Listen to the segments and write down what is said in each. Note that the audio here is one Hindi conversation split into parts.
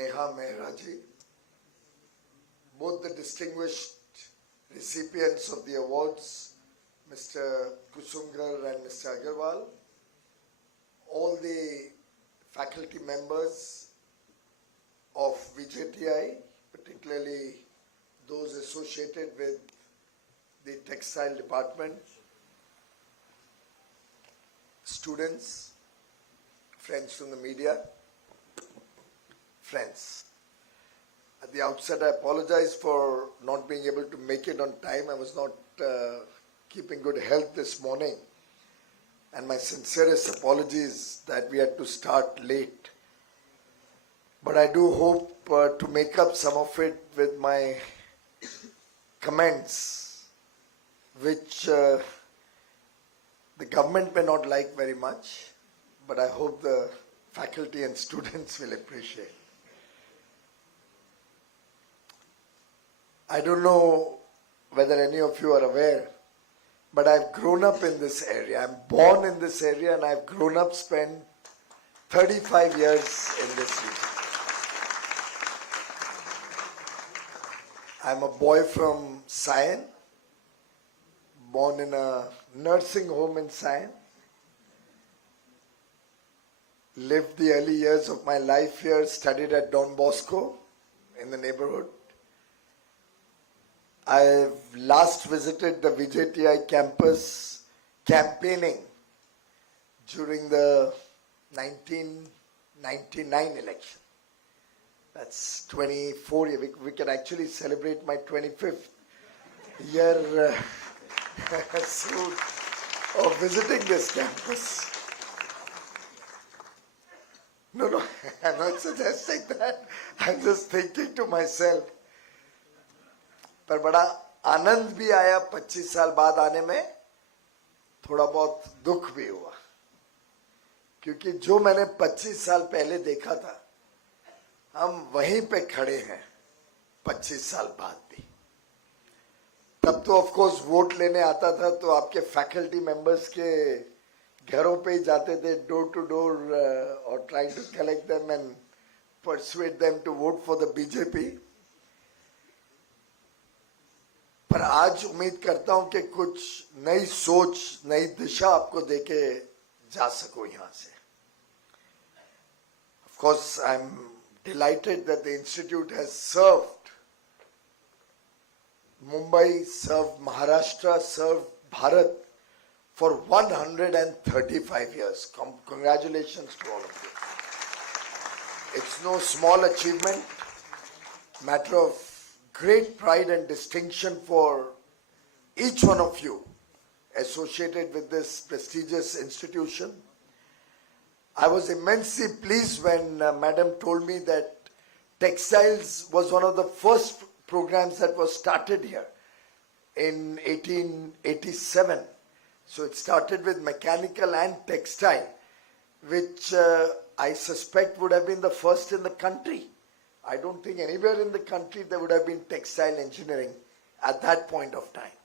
Neha Mehra ji, both the distinguished recipients of the awards, Mr. Kusumgar and Mr. Agarwal, all the faculty members of VJTI, particularly those associated with the textile department, students, friends from the media, friends. At the outset, I apologize for not being able to make it on time. I was not keeping good health this morning. And my sincerest apologies that we had to start late. But I do hope to make up some of it with my comments, which the government may not like very much, but I hope the faculty and students will appreciate. I don't know whether any of you are aware, but I've grown up in this area. I'm born in this area and I've grown up, spent 35 years in this region. I'm a boy from Sion, born in a nursing home in Sion. Lived the early years of my life here, studied at Don Bosco in the neighborhood. I've last visited the VJTI campus campaigning during the 1999 election. That's 24 years. We can actually celebrate my 25th year soon of visiting this campus. No, I'm not suggesting that. I'm just thinking to myself. पर बड़ा आनंद भी आया 25 साल बाद आने में, थोड़ा बहुत दुख भी हुआ, क्योंकि जो मैंने 25 साल पहले देखा था, हम वहीं पे खड़े हैं 25 साल बाद भी. तब तो ऑफ कोर्स वोट लेने आता था तो आपके फैकल्टी मेंबर्स के घरों पे ही जाते थे, डोर टू डोर, और trying to collect them and persuade them to vote for the BJP. पर आज उम्मीद करता हूं कि कुछ नई सोच, नई दिशा आपको देके जा सकूं यहां से. Of course, I'm delighted that the institute has served Mumbai, served Maharashtra, served Bharat for 135 years. Congratulations to all of you. It's no small achievement, matter of great pride and distinction for each one of you associated with this prestigious institution. I was immensely pleased when Madam told me that textiles was one of the first programs that was started here in 1887. So it started with mechanical and textile, which I suspect would have been the first in the country. I don't think anywhere in the country there would have been textile engineering at that point of time.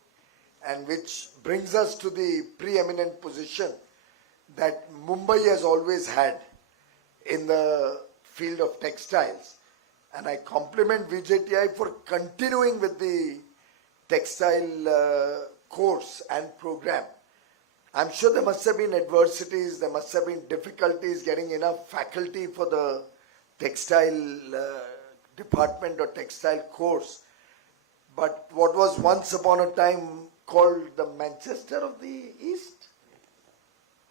And which brings us to the preeminent position that Mumbai has always had in the field of textiles. And I compliment VJTI for continuing with the textile course and program. I'm sure there must have been adversities, there must have been difficulties getting enough faculty for the textile department or textile course. But what was once upon a time called the Manchester of the East,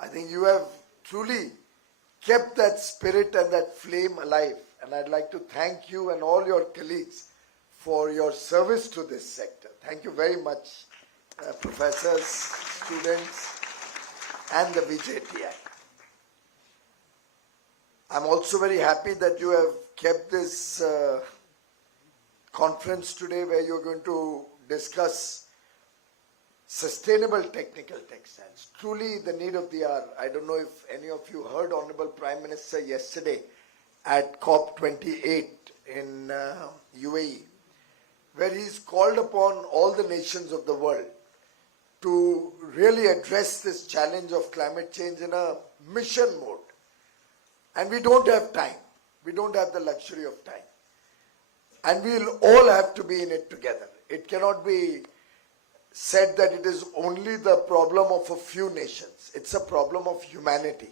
I think you have truly kept that spirit and that flame alive. And I'd like to thank you and all your colleagues for your service to this sector. Thank you very much, professors, students, and the VJTI. I'm also very happy that you have kept this conference today where you're going to discuss sustainable technical textiles. Truly the need of the hour. I don't know if any of you heard Honorable Prime Minister yesterday at COP28 in UAE, where he's called upon all the nations of the world to really address this challenge of climate change in a mission mode. And we don't have time. We don't have the luxury of time. And we'll all have to be in it together. It cannot be said that it is only the problem of a few nations. It's a problem of humanity.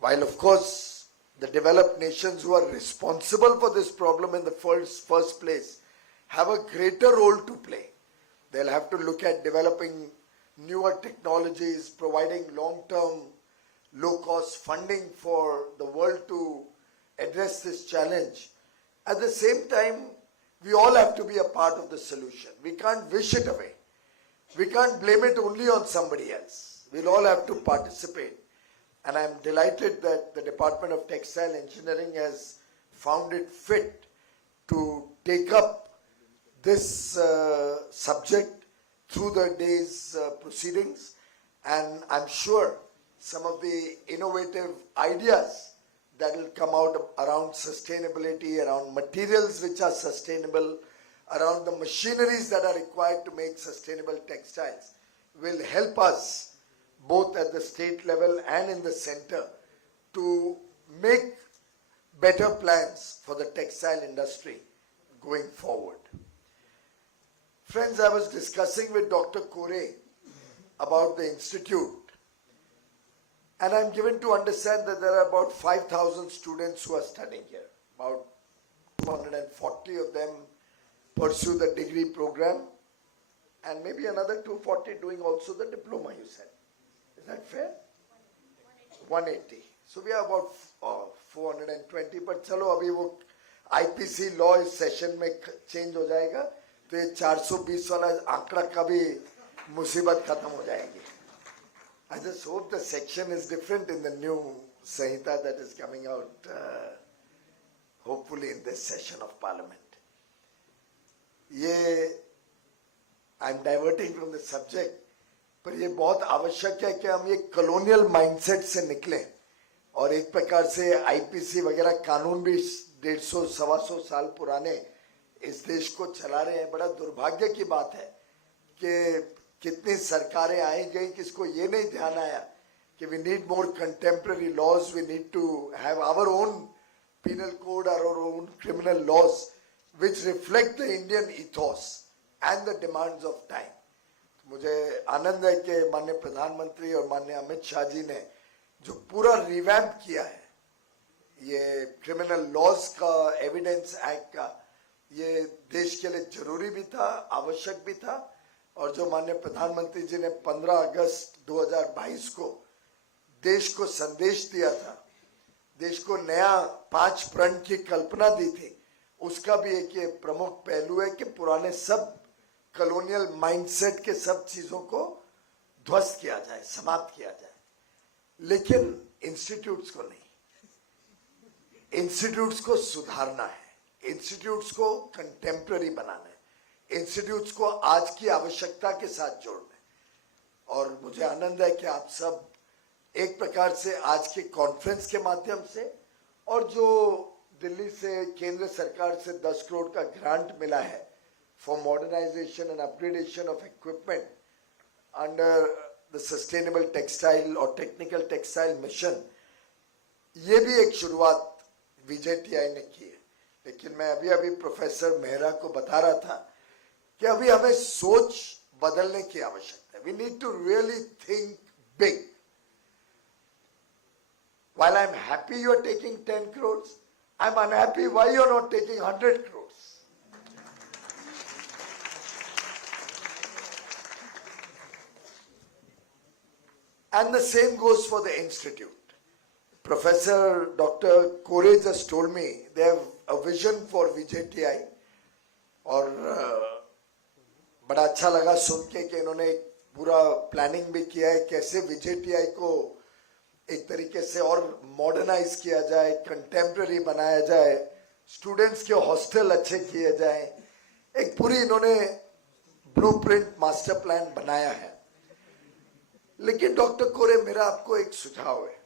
While of course the developed nations who are responsible for this problem in the first place have a greater role to play. They'll have to look at developing newer technologies, providing long-term, low-cost funding for the world to address this challenge. At the same time, we all have to be a part of the solution. We can't wish it away. We can't blame it only on somebody else. We'll all have to participate. And I'm delighted that the Department of Textile Engineering has found it fit to take up this subject through the day's proceedings. And I'm sure some of the innovative ideas that will come out around sustainability, around materials which are sustainable, around the machineries that are required to make sustainable textiles will help us both at the state level and in the center to make better plans for the textile industry going forward. Friends, I was discussing with Dr. Kore about the institute, and I'm given to understand that there are about 5,000 students who are studying here. About 240 of them pursue the degree program, and maybe another 240 doing also the diploma, you said. Is that fair? 180. So we have about 420, but chalo abhi wo IPC law इस session में change हो जाएगा, तो ये 420 वाला आंकड़ा का भी मुसीबत खत्म हो जाएगी. I just hope the section is different in the new Sanhita that is coming out, hopefully in this session of Parliament. I'm diverting from the subject, पर ये बहुत आवश्यक है कि हम ये colonial mindset से निकलें और एक प्रकार से IPC वगैरह कानून भी 150-125 साल पुराने इस देश को चला रहे हैं. बड़ा दुर्भाग्य की बात है कि कितनी सरकारें आई गई, किसको ये नहीं ध्यान आया कि we need more contemporary laws, we need to have our own penal code or our own criminal laws which reflect the Indian ethos and the demands of time. मुझे आनंद है कि माननीय प्रधानमंत्री और माननीय अमित शाह जी ने जो पूरा रिवैम्प किया है ये क्रिमिनल लॉज का, एविडेंस एक्ट का, ये देश के लिए जरूरी भी था, आवश्यक भी था. और जो माननीय प्रधानमंत्री जी ने 15 अगस्त 2022 को देश को संदेश दिया था, देश को नया 5 प्रण की कल्पना दी थी, उसका भी एक ये प्रमुख पहलू है कि पुराने सब कॉलोनियल माइंडसेट के सब चीजों को ध्वस्त किया जाए, समाप्त किया जाए. लेकिन इंस्टीट्यूट्स को नहीं, इंस्टीट्यूट्स को सुधारना है, इंस्टीट्यूट्स को कंटेम्पररी बनाना है, इंस्टीट्यूट्स को आज की आवश्यकता के साथ जोड़ना है. और मुझे आनंद है कि आप सब एक प्रकार से आज के कॉन्फ्रेंस के माध्यम से और जो दिल्ली से केंद्र सरकार से 10 करोड़ का ग्रांट मिला है for modernisation and upgradation of equipment under the sustainable textile और टेक्निकल टेक्सटाइल मिशन, ये भी एक शुरुआत VJTI ने की है. लेकिन मैं अभी प्रोफेसर मेहरा को बता रहा था कि अभी हमें सोच बदलने की आवश्यकता है. We need to really think big. While I'm happy you're taking 10 crores, I'm unhappy why you're not taking 100 crores. And the same goes for the institute. Professor Dr. Kore just told me they have a vision for VJTI. और बड़ा अच्छा लगा सुन के कि इन्होंने पूरा प्लानिंग भी किया है कैसे VJTI को एक तरीके से और मॉडर्नाइज किया जाए, कंटेम्पररी बनाया जाए, स्टूडेंट्स के हॉस्टल अच्छे किए जाए. एक पूरी इन्होंने ब्लूप्रिंट मास्टर प्लान बनाया है. लेकिन डॉक्टर कोरे, मेरा आपको एक सुझाव है,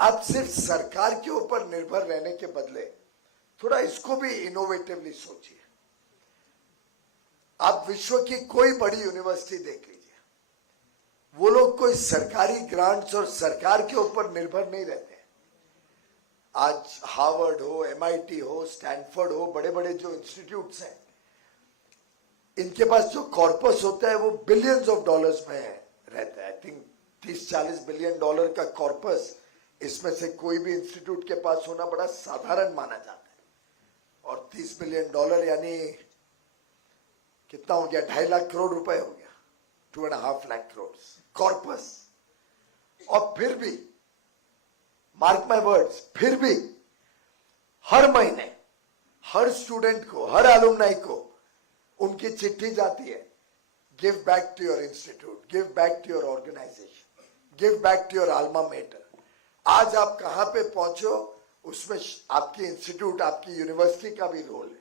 आप सिर्फ सरकार के ऊपर निर्भर रहने के बदले थोड़ा इसको भी इनोवेटिवली सोचिए. आप विश्व की कोई बड़ी यूनिवर्सिटी देख लीजिए, वो लोग कोई सरकारी ग्रांट्स और सरकार के ऊपर निर्भर नहीं रहते. आज हार्वर्ड हो, MIT हो, स्टैनफोर्ड हो, बड़े बड़े जो इंस्टीट्यूट्स हैं, इनके पास जो कॉर्पस होता है वो बिलियंस ऑफ डॉलर्स में रहता है। आई थिंक 30-40 बिलियन डॉलर का कॉर्पस, इसमें से कोई भी इंस्टीट्यूट के पास होना बड़ा साधारण माना जाता है। और 30 बिलियन डॉलर यानी कितना हो गया? 2.5 लाख करोड़ रुपए हो गया, 2.5 लाख करोड़ कॉर्पस। और फिर भी, मार्क माय वर्ड्स, फिर भी हर महीने हर स्टूडेंट को, हर एलुमनाई को उनकी चिट्ठी जाती है, give back to your institute, give back to your organisation, give back to your alma mater. आज आप कहां पे पहुंचो, उसमें आपकी इंस्टीट्यूट, आपकी यूनिवर्सिटी का भी रोल है।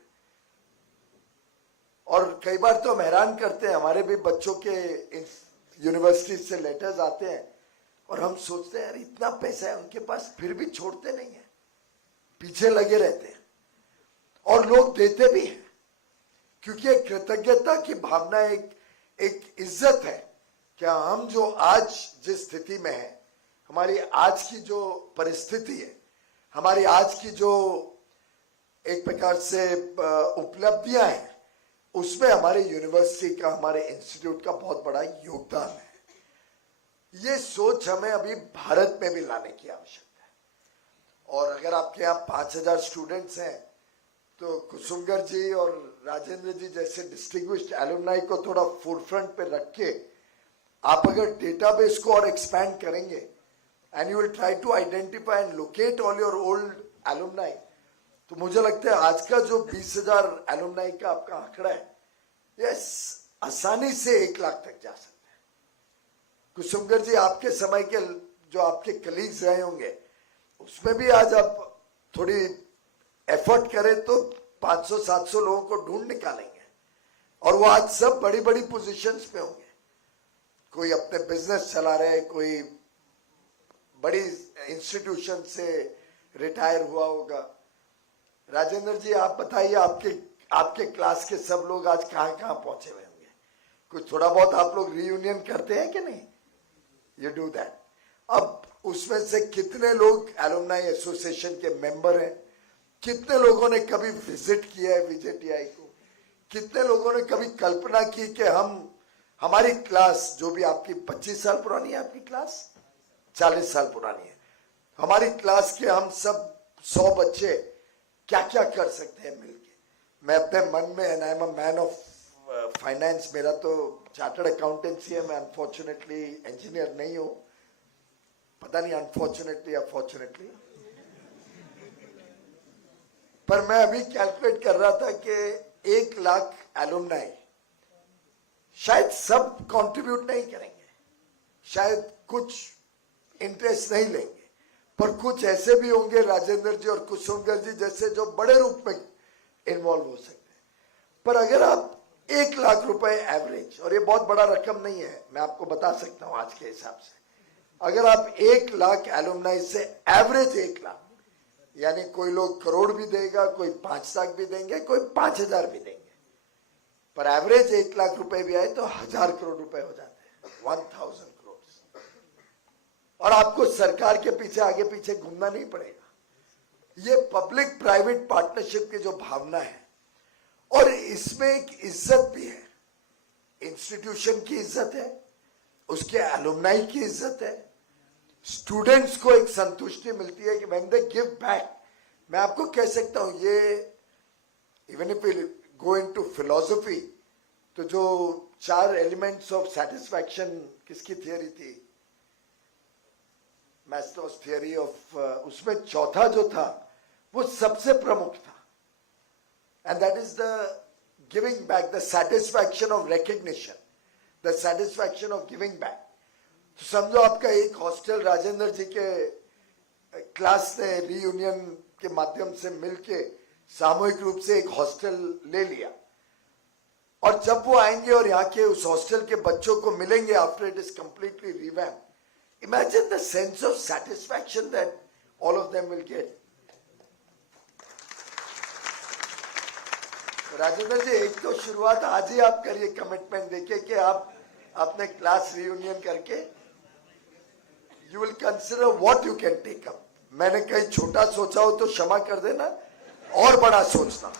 और कई बार तो हम हैरान करते हैं, हमारे भी बच्चों के यूनिवर्सिटी से लेटर्स आते हैं और हम सोचते हैं यार इतना पैसा है उनके पास, फिर भी छोड़ते नहीं है, पीछे लगे रहते हैं। और लोग देते भी हैं, क्योंकि एक कृतज्ञता की भावना, एक इज्जत है कि हम जो आज जिस स्थिति में है, हमारी आज की जो परिस्थिति है, हमारी आज की जो एक प्रकार से उपलब्धियां हैं, उसमें हमारे यूनिवर्सिटी का, हमारे इंस्टीट्यूट का बहुत बड़ा योगदान है। ये सोच हमें अभी भारत में भी लाने की आवश्यकता है। और अगर आपके यहाँ 5000 स्टूडेंट्स हैं, तो कुसुमगर जी और राजेंद्र जी जैसे डिस्टिंग्विश्ड एलुमनाई को थोड़ा फोरफ्रंट पे रख के आप अगर डेटाबेस को और एक्सपैंड करेंगे, and you will try to identify and locate all your old alumni, तो मुझे लगता है आज का जो 20,000 एलुमनाई का आपका आंकड़ा है, ये आसानी से 1 लाख तक जा सकता है। कुसुमगर जी, आपके समय के जो आपके कलीग्स रहे होंगे, उसमें भी आज आप थोड़ी एफर्ट करें तो 500-700 लोगों को ढूंढ निकालेंगे, और वो आज सब बड़ी बड़ी पोजीशंस पे होंगे। कोई अपने बिजनेस चला रहे, कोई बड़ी इंस्टीट्यूशन से रिटायर हुआ होगा। राजेंद्र जी, आप बताइए, आपके क्लास के सब लोग आज कहाँ कहाँ पहुंचे हुए होंगे? कुछ थोड़ा बहुत आप लोग रीयूनियन करते हैं कि नहीं? You do that. अब उसमें से कितने लोग एलुमनाई एसोसिएशन के मेंबर हैं? कितने लोगों ने कभी विजिट किया है VJTI को? कितने लोगों ने कभी कल्पना की कि हमारी क्लास, जो भी आपकी 25 साल पुरानी है, आपकी क्लास 40 साल पुरानी है, हमारी क्लास के हम सब 100 बच्चे क्या क्या कर सकते हैं मिलके? मैं अपने मन में, and I am a man of finance, मेरा तो चार्टर्ड अकाउंटेंसी है, मैं अनफॉर्चुनेटली इंजीनियर नहीं हूं, पता नहीं अनफॉर्चुनेटली या फॉर्चुनेटली, पर मैं अभी कैलकुलेट कर रहा था कि 1 लाख एलुमनाई शायद सब कंट्रीब्यूट नहीं करेंगे, शायद कुछ इंटरेस्ट नहीं लेंगे, पर कुछ ऐसे भी होंगे, राजेंद्र जी और कुसुमगर जी जैसे, जो बड़े रूप में इन्वॉल्व हो सकते हैं। पर अगर आप 1 लाख रुपए एवरेज, और ये बहुत बड़ा रकम नहीं है, मैं आपको बता सकता हूं आज के हिसाब से, अगर आप 1 लाख एलुमनाई से एवरेज 1 लाख, यानी कोई लोग करोड़ भी देगा, कोई 5 लाख भी देंगे, कोई 5,000 भी देंगे, पर एवरेज 1 लाख रुपए भी आए तो 1,000 करोड़ रुपए हो जाते हैं, 1,000 करोड़। और आपको सरकार के पीछे आगे पीछे घूमना नहीं पड़ेगा। ये पब्लिक प्राइवेट पार्टनरशिप की जो भावना है, और इसमें एक इज्जत भी है, इंस्टीट्यूशन की इज्जत है, उसके एलुमनाई की इज्जत है, स्टूडेंट्स को एक संतुष्टि मिलती है कि व्हेन दे गिव बैक। मैं आपको कह सकता हूं, ये even if we go into philosophy, तो जो 4 एलिमेंट्स ऑफ सेटिस्फैक्शन, किसकी थियरी थी? मैस्लोस थियरी ऑफ, उसमें चौथा जो था वो सबसे प्रमुख था, and that is the giving back, the satisfaction of recognition, the satisfaction of giving back. तो समझो आपका एक हॉस्टल राजेंद्र जी के क्लास ने रीयूनियन के माध्यम से मिलके सामूहिक रूप से एक हॉस्टल ले लिया, और जब वो आएंगे और यहाँ के उस हॉस्टल के बच्चों को मिलेंगे after it is completely revamped, imagine the sense of satisfaction that all of them will get. Rajendra ji, एक तो शुरुआत आज ही आप करिए, कमिटमेंट देखिए कि आप अपने क्लास रियूनियन करके you will consider what you can take up मैंने कहीं छोटा सोचा हो तो क्षमा कर देना, और बड़ा सोचना.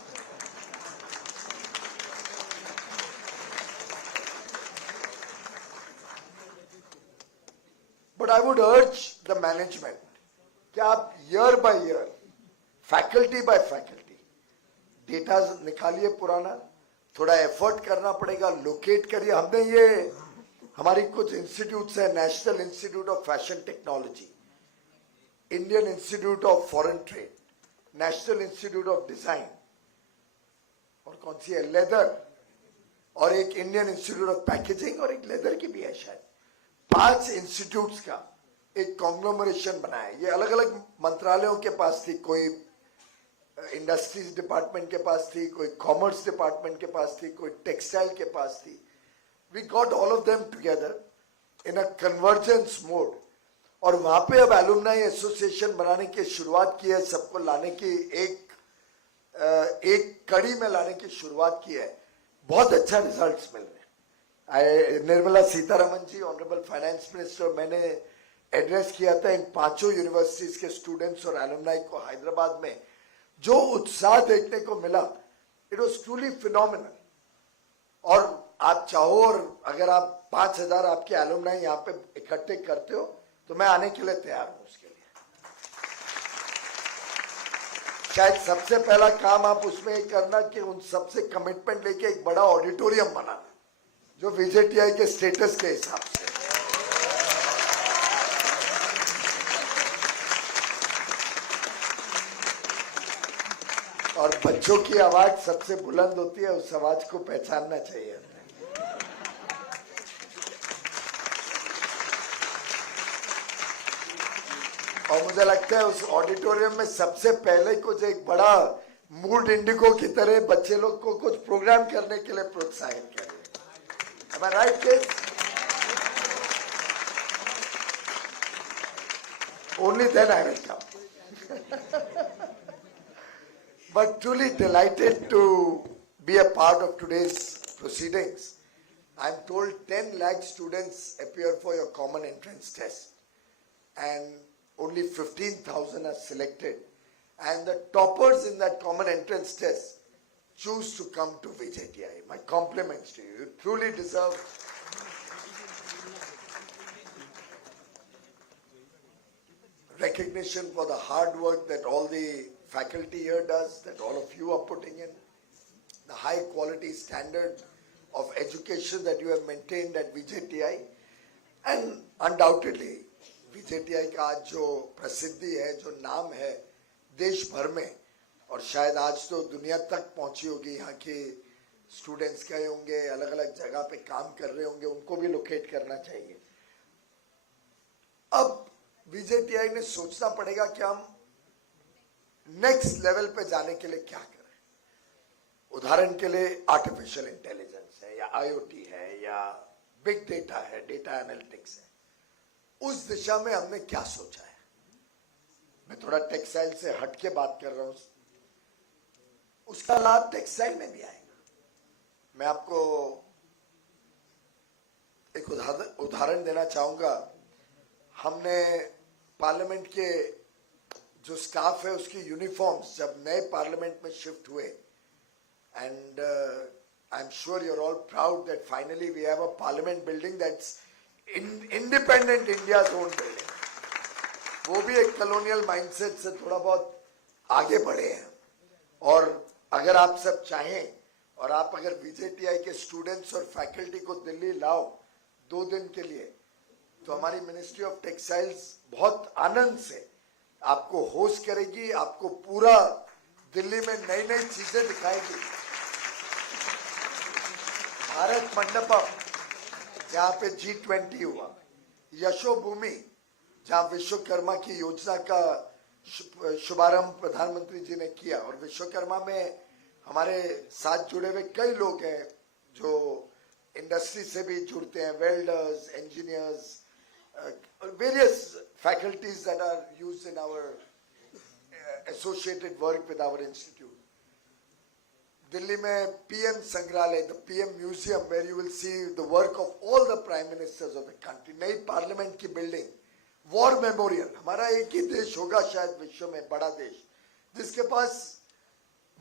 But I would urge the management कि आप year by year, faculty by faculty, data निकालिए पुराना, थोड़ा एफर्ट करना पड़ेगा, लोकेट करिए. हमने ये हमारी कुछ इंस्टीट्यूट्स है, national institute of fashion technology, Indian institute of foreign trade, national institute of design, और कौन सी है, लेदर, और एक इंडियन इंस्टीट्यूट ऑफ पैकेजिंग, और एक लेदर की भी है शायद. 5 इंस्टीट्यूट्स का एक कॉन्ग्लोमरेशन बनाया. ये अलग अलग मंत्रालयों के पास थी, कोई इंडस्ट्रीज डिपार्टमेंट के पास थी, कोई कॉमर्स डिपार्टमेंट के पास थी, कोई टेक्सटाइल के पास थी. We got all of them together in a convergence mode, और वहां पे अब एलुमनाई एसोसिएशन बनाने की शुरुआत की है, सबको लाने की एक कड़ी में लाने की शुरुआत की है. बहुत अच्छा रिजल्ट्स मिल रहे हैं. निर्मला सीतारमन जी, ऑनरेबल फाइनेंस मिनिस्टर, मैंने एड्रेस किया था इन 5 यूनिवर्सिटीज के स्टूडेंट्स और एलुमनाई को हैदराबाद में. जो उत्साह देखने को मिला, इट वॉज ट्रूली फिनोमिनल. और आप चाहो, और अगर आप 5,000 आपके एलुमनाई यहाँ पे इकट्ठे करते हो तो मैं आने के लिए तैयार हूं उसके लिए. शायद सबसे पहला काम आप उसमें ये करना कि उन सबसे कमिटमेंट लेके एक बड़ा ऑडिटोरियम बनाना, जो VJTI के स्टेटस के हिसाब से. और बच्चों की आवाज सबसे बुलंद होती है, उस आवाज को पहचानना चाहिए. और मुझे लगता है उस ऑडिटोरियम में सबसे पहले कुछ एक बड़ा मूड इंडिगो की तरह बच्चे लोग को कुछ प्रोग्राम करने के लिए प्रोत्साहित करें. Am I right, kids? Only then I will come. But truly delighted to be a part of today's proceedings. I'm told 10 lakh students appear for your common entrance test, and only 15,000 are selected, and the toppers in that common entrance test choose to come to VJTI. My compliments to you. You truly deserve recognition for the hard work that all the faculty here does, that all of you are putting in, the high quality standard of education that you have maintained at VJTI, and undoubtedly VJTI का आज जो प्रसिद्धि है, जो नाम है देश भर में, और शायद आज तो दुनिया तक पहुंची होगी. यहाँ के स्टूडेंट्स गए होंगे, अलग अलग जगह पे काम कर रहे होंगे, उनको भी लोकेट करना चाहिए. अब VJTI ने सोचना पड़ेगा कि हम नेक्स्ट लेवल पे जाने के लिए क्या करें. उदाहरण के लिए आर्टिफिशियल इंटेलिजेंस है, या IoT है, या बिग डेटा है, डेटा एनालिटिक्स है. उस दिशा में हमने क्या सोचा है. मैं थोड़ा टेक्सटाइल से हट के बात कर रहा हूं. उसका लाभ टेक्सटाइल में भी आएगा. मैं आपको एक उदाहरण देना चाहूंगा. हमने पार्लियामेंट के जो स्टाफ है उसकी यूनिफॉर्म्स जब नए पार्लियामेंट में शिफ्ट हुए, and I am sure you are all proud that finally we have a parliament building that's independent India's own building. वो भी एक कॉलोनियल माइंडसेट से थोड़ा बहुत आगे बढ़े हैं. और अगर आप सब चाहें, और आप अगर VJTI के स्टूडेंट्स और फैकल्टी को दिल्ली लाओ 2 दिन के लिए, तो हमारी मिनिस्ट्री ऑफ टेक्सटाइल्स बहुत आनंद से आपको होस्ट करेगी. आपको पूरा दिल्ली में नई नई चीजें दिखाएगी. भारत मंडपम जहाँ पे G20 हुआ, यशोभूमि जहाँ विश्वकर्मा की योजना का शुभारंभ प्रधानमंत्री जी ने किया, और विश्वकर्मा में हमारे साथ जुड़े हुए कई लोग हैं जो इंडस्ट्री से भी जुड़ते हैं, welders, engineers, various faculties that are used in our associated work with our institute. Delhi में PM संग्रहालय, the PM Museum, where you will see the work of all the prime ministers of the country. नई पार्लियामेंट की बिल्डिंग, वॉर मेमोरियल, हमारा एक ही देश होगा शायद विश्व में बड़ा देश जिसके पास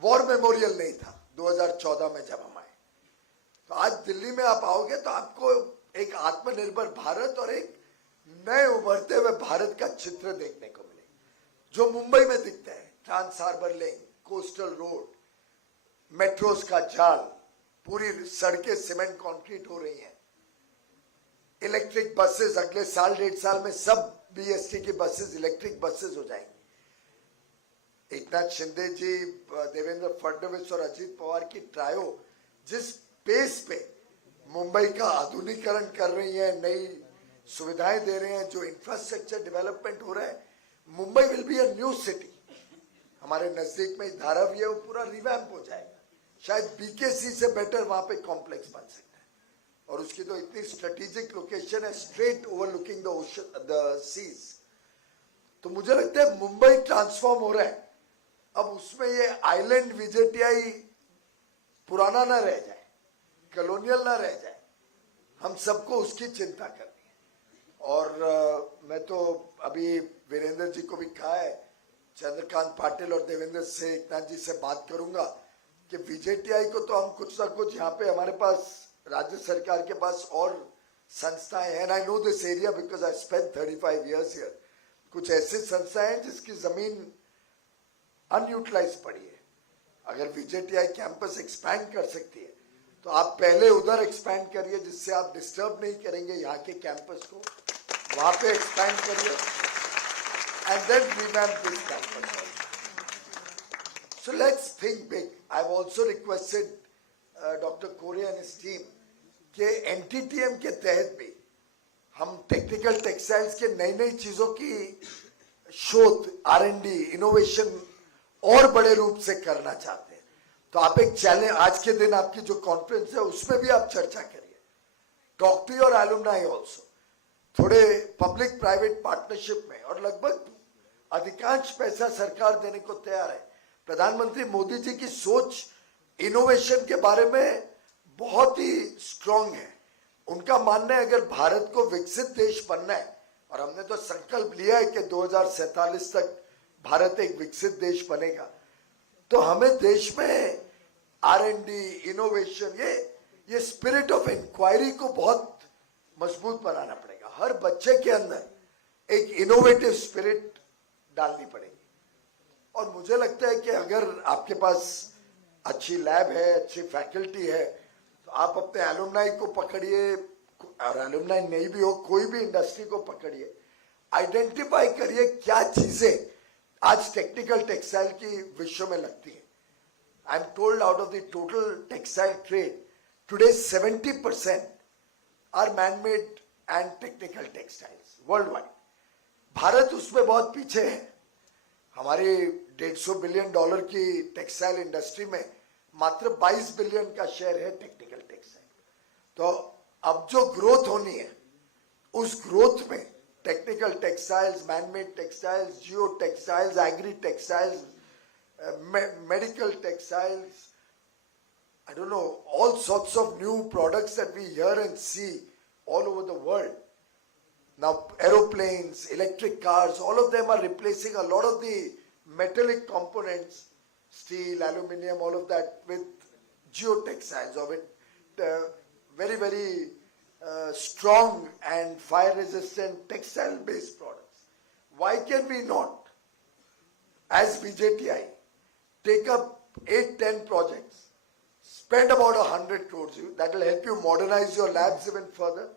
वॉर मेमोरियल नहीं था 2014 में जब हम आए। तो आज दिल्ली में आप आओगे तो आपको एक आत्मनिर्भर भारत और एक नए उभरते हुए भारत का चित्र देखने को मिलेगा जो मुंबई में दिखता है। Trans harbour link, coastal road, metros का जाल, पूरी सड़कें सीमेंट कंक्रीट हो रही हैं, इलेक्ट्रिक बसेस अगले साल 1.5 साल में सब बीएसटी की बसेस इलेक्ट्रिक बसेस हो जाएंगी। एकनाथ शिंदे जी, देवेंद्र फडणवीस और अजीत पवार की ट्रायो जिस पेस पे मुंबई का आधुनिकीकरण कर रही है, नई सुविधाएं दे रहे हैं, जो इंफ्रास्ट्रक्चर डेवलपमेंट हो रहा है, Mumbai will be a new city. हमारे नजदीक में धारावी है, वो पूरा रिवैम्प हो जाएगा, शायद बीकेसी से बेटर वहां पे कॉम्प्लेक्स बन सकता है। और उसकी तो इतनी स्ट्रेटेजिक लोकेशन है, straight overlooking the ocean, the seas. तो मुझे लगता है मुंबई ट्रांसफॉर्म हो रहा है। अब उसमें ये आइलैंड वीजेटीआई पुराना ना रह जाए, कॉलोनियल ना रह जाए, हम सबको उसकी चिंता करनी है। और मैं तो अभी वीरेंद्र जी को भी कहा है, चंद्रकांत पाटिल और देवेंद्र से, एकनाथ जी से बात करूंगा कि वीजेटीआई को तो हम कुछ ना कुछ यहाँ पे हमारे पास राज्य सरकार के पास और संस्थाएं हैं। I know this area because I spend 35 years here. कुछ ऐसी संस्थाएं हैं जिसकी जमीन अनयूटिलाइज पड़ी है। अगर वीजेटीआई कैंपस एक्सपैंड कर सकती है तो आप पहले उधर एक्सपैंड करिए, जिससे आप डिस्टर्ब नहीं करेंगे यहाँ के कैंपस को, वहां पे एक्सपैंड करिए and then revamp this campus. So let's think big. I've also requested Dr. Kore and his team कि NTTM के तहत भी हम टेक्निकल टेक्सटाइल्स के नई नई चीजों की शोध, R&D, इनोवेशन और बड़े रूप से करना चाहते हैं। तो आप एक चैलेंज, आज के दिन आपकी जो कॉन्फ्रेंस है उसमें भी आप चर्चा करिए, talk to your alumni also, थोड़े पब्लिक प्राइवेट पार्टनरशिप में। और लगभग अधिकांश पैसा सरकार देने को तैयार है। प्रधानमंत्री मोदी जी की सोच इनोवेशन के बारे में बहुत ही स्ट्रांग है। उनका मानना है अगर भारत को विकसित देश बनना है, और हमने तो संकल्प लिया है कि 2047 तक भारत एक विकसित देश बनेगा, तो हमें देश में R&D, इनोवेशन, ये स्पिरिट ऑफ इंक्वायरी को बहुत मजबूत बनाना पड़ेगा। हर बच्चे के अंदर एक इनोवेटिव स्पिरिट डालनी पड़ेगी। और मुझे लगता है कि अगर आपके पास अच्छी लैब है, अच्छी फैकल्टी है, तो आप अपने एलुमनाई को पकड़िए, और एलुमनाई नहीं भी हो, कोई भी इंडस्ट्री को पकड़िए, आइडेंटिफाई करिए क्या चीजें आज टेक्निकल टेक्सटाइल की विश्व में लगती है। I am told out of the total textile trade today 70% are manmade and technical textiles worldwide. Bharat उसमें बहुत पीछे है। हमारी $150 बिलियन की टेक्सटाइल इंडस्ट्री में मात्र 22 बिलियन का शेयर है टेक्निकल टेक्सटाइल। तो अब जो ग्रोथ होनी है, उस ग्रोथ में technical textiles, manmade textiles, geo textiles, agri textiles, medical textiles, I don't know, all sorts of new products that we hear and see all over the world. Now aeroplanes, electric cars, all of them are replacing a lot of the metallic components, steel, aluminium, all of that with geotextiles or with very, very strong and fire resistant textile based products. Why can we not, as VJTI, take up 8-10 projects, spend about 100 crores, that will help you modernize your labs even further.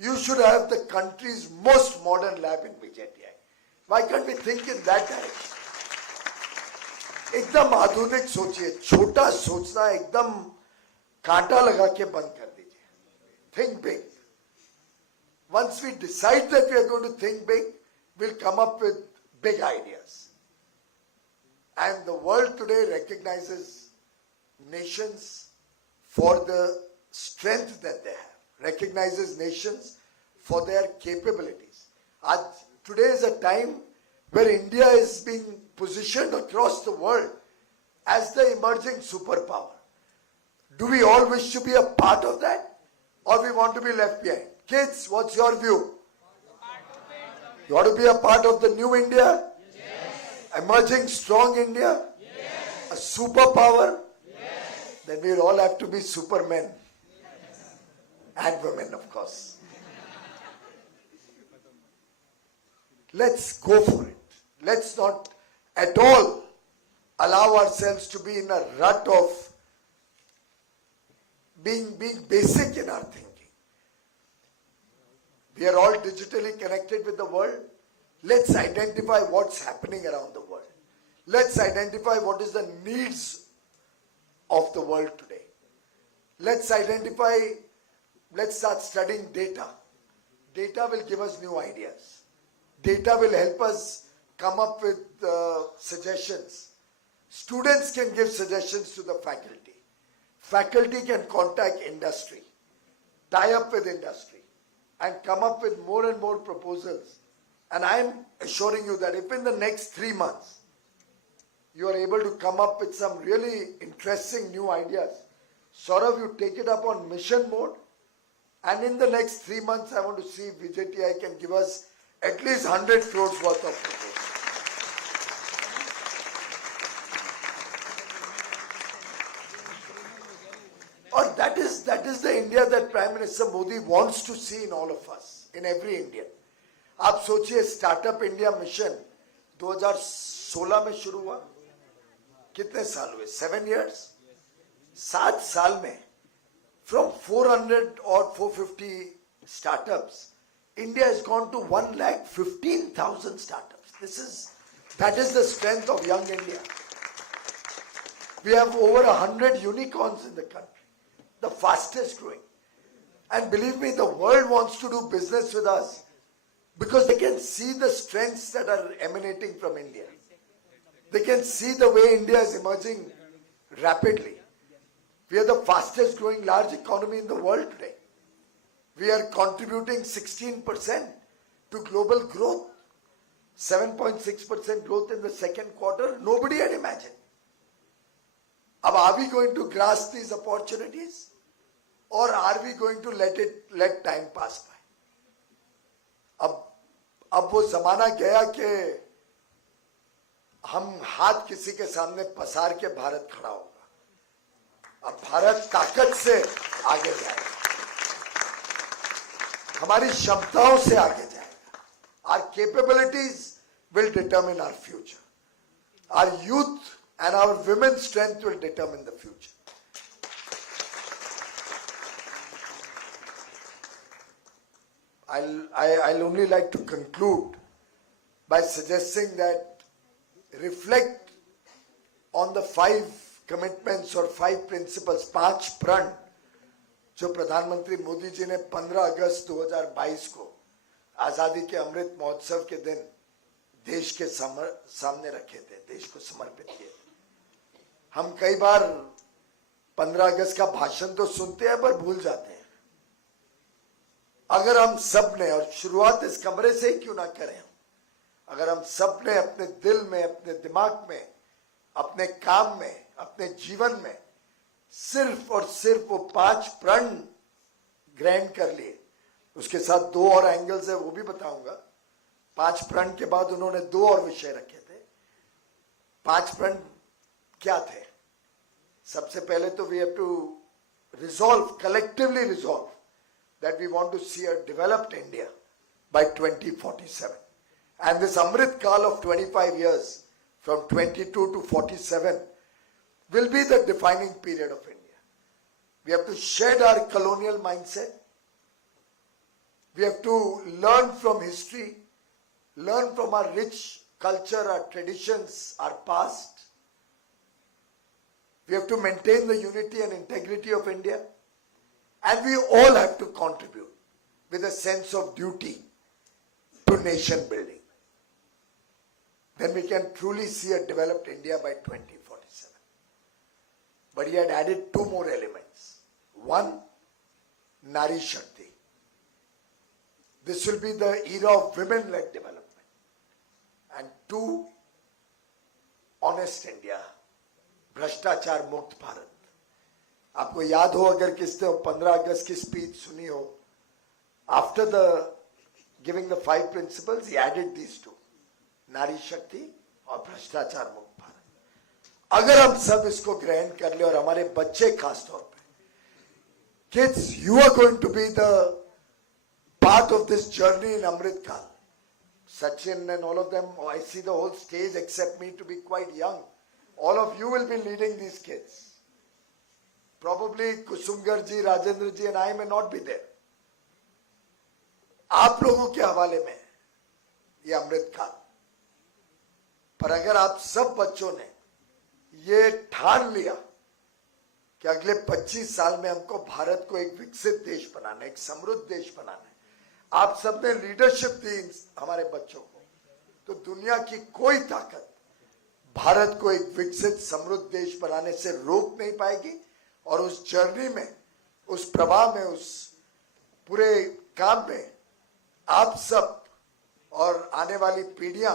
You should have the country's most modern lab in VJTI. Why can't we think in that direction? एकदम आधुनिक सोचिए, छोटा सोचना एकदम कांटा लगा के बंद कर दीजिए. Think big. Once we decide that we are going to think big, we'll come up with big ideas. And the world today recognizes nations for the strength that they have, recognizes nations for their capabilities. Today is a time where India is being positioned across the world as the emerging superpower. Do we all wish to be a part of that, or we want to be left behind? Kids, what's your view? You want to be a part of the new India? Yes. Emerging strong India? Yes. A superpower? Yes. Then we'll all have to be supermen. Yes. And women, of course. Let's go for it. Let's not at all allow ourselves to be in a rut of being basic in our thinking. We are all digitally connected with the world. Let's identify what's happening around the world. Let's identify what is the needs of the world today. Let's start studying data. Data will give us new ideas. Data will help us come up with suggestions. Students can give suggestions to the faculty. Faculty can contact industry, tie up with industry, and come up with more and more proposals. And I am assuring you that if in the next 3 months you are able to come up with some really interesting new ideas, Saurav, you take it up on mission mode, and in the next 3 months I want to see if VJTI can give us at least 100 crores worth of proposals. Or that is the India that Prime Minister Modi wants to see in all of us, in every Indian. आप सोचिए स्टार्टअप इंडिया मिशन 2016 में शुरू हुआ, कितने साल हुए? 7 years. 7 साल में from 400 or 450 startups, India has gone to 1,15,000 startups. That is the strength of young India. We have over 100 unicorns in the country, the fastest growing. And believe me, the world wants to do business with us because they can see the strengths that are emanating from India. They can see the way India is emerging rapidly. We are the fastest growing large economy in the world today. We are contributing 16% to global growth. 7.6% growth in the second quarter. Nobody had imagined. Are we going to grasp these opportunities? Or are we going to let time pass by? अब वो जमाना गया कि हम हाथ किसी के सामने पसार के भारत खड़ा होगा. अब भारत ताकत से आगे जाएगा, हमारी क्षमताओं से आगे जाएगा. Our capabilities will determine our future. Our youth and our women's strength will determine the future. I'll only like to conclude by suggesting that reflect on the 5 commitments or 5 principles, 5 प्रण जो प्रधानमंत्री मोदी जी ने 15 अगस्त 2022 को आजादी के अमृत महोत्सव के दिन देश के सामने रखे थे, देश को समर्पित किए थे. हम कई बार 15 अगस्त का भाषण तो सुनते हैं पर भूल जाते हैं. अगर हम सब ने, और शुरुआत इस कमरे से ही क्यों ना करें, अगर हम सब ने अपने दिल में, अपने दिमाग में, अपने काम में, अपने जीवन में सिर्फ और सिर्फ वो 5 प्रण ग्रहण कर लिए, उसके साथ 2 और एंगल्स है वो भी बताऊंगा. 5 प्रण के बाद उन्होंने 2 और विषय रखे थे. 5 प्रण क्या थे? सबसे पहले तो we have to resolve, collectively resolve that we want to see a developed India by 2047. And this Amrit Kal of 25 years, from 22 to 47, will be the defining period of India. We have to shed our colonial mindset. We have to learn from history, learn from our rich culture, our traditions, our past. We have to maintain the unity and integrity of India. And we all have to contribute with a sense of duty to nation building. Then we can truly see a developed India by 2047. But he had added 2 more elements. 1, Nari Shakti. This will be the era of women-led development. And 2, honest India, Bhrashtachar Mukt Bharat. आपको याद हो, अगर किसने 15 अगस्त की स्पीच सुनी हो, after the giving the 5 principles, he added these 2. नारी शक्ति और भ्रष्टाचार मुक्त भारत. अगर हम सब इसको ग्रहण कर ले और हमारे बच्चे खास तौर पे, kids, you are going to be the part of this journey in Amrit Kal. Sachin and all of them, I see the whole stage except me to be quite young. All of you will be leading these kids. Probably Kusumgar ji, Rajendra ji and I may not be there. आप लोगों के हवाले में ये अमृत काल. पर अगर आप सब बच्चों ने ये ठान लिया कि अगले 25 साल में हमको भारत को एक विकसित देश बनाना है, एक समृद्ध देश बनाना है, आप सबने लीडरशिप दी हमारे बच्चों को, तो दुनिया की कोई ताकत भारत को एक विकसित समृद्ध देश बनाने से रोक नहीं पाएगी. और उस जर्नी में, उस प्रवाह में, उस पूरे काम में आप सब और आने वाली पीढ़ियां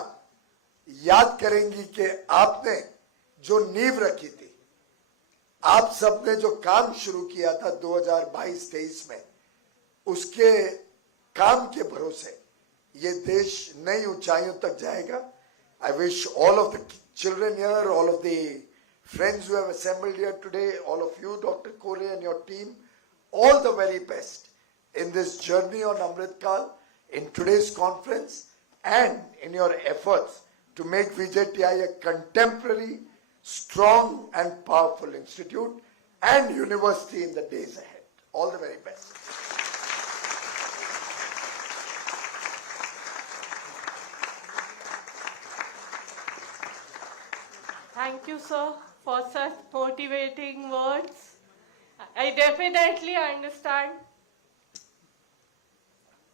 याद करेंगी कि आपने जो नींव रखी थी, आप सबने जो काम शुरू किया था 2022-23 में, उसके काम के भरोसे ये देश नई ऊंचाइयों तक जाएगा. I wish all of the children here, all of the friends who have assembled here today, all of you, Dr. Kore and your team, all the very best in this journey on Amrit Kal, in today's conference, and in your efforts to make VJTI a contemporary, strong and powerful institute and university in the days ahead. All the very best. Thank you, sir, for such motivating words. I definitely understand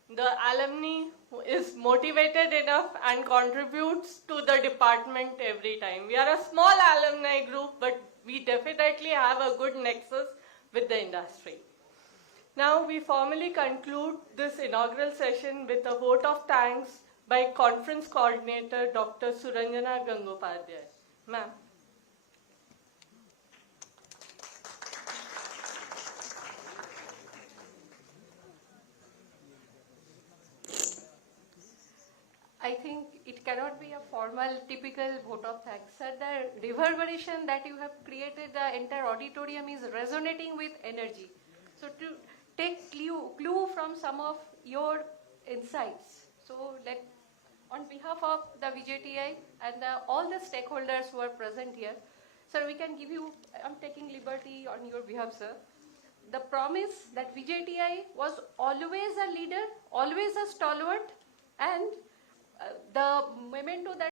the alumni who is motivated enough and contributes to the department every time. We are a small alumni group, but we definitely have a good nexus with the industry. Now we formally conclude this inaugural session with a vote of thanks by Conference Coordinator Dr. Suranjana Gangopadhyay. Ma'am. I think it cannot be a formal, typical vote of thanks. Sir, the reverberation that you have created, the entire auditorium is resonating with energy. So to take clue from some of your insights. So on behalf of the VJTI and all the stakeholders who are present here, sir, we can give you, I'm taking liberty on your behalf, sir, the promise that VJTI was always a leader, always a stalwart, and the memento that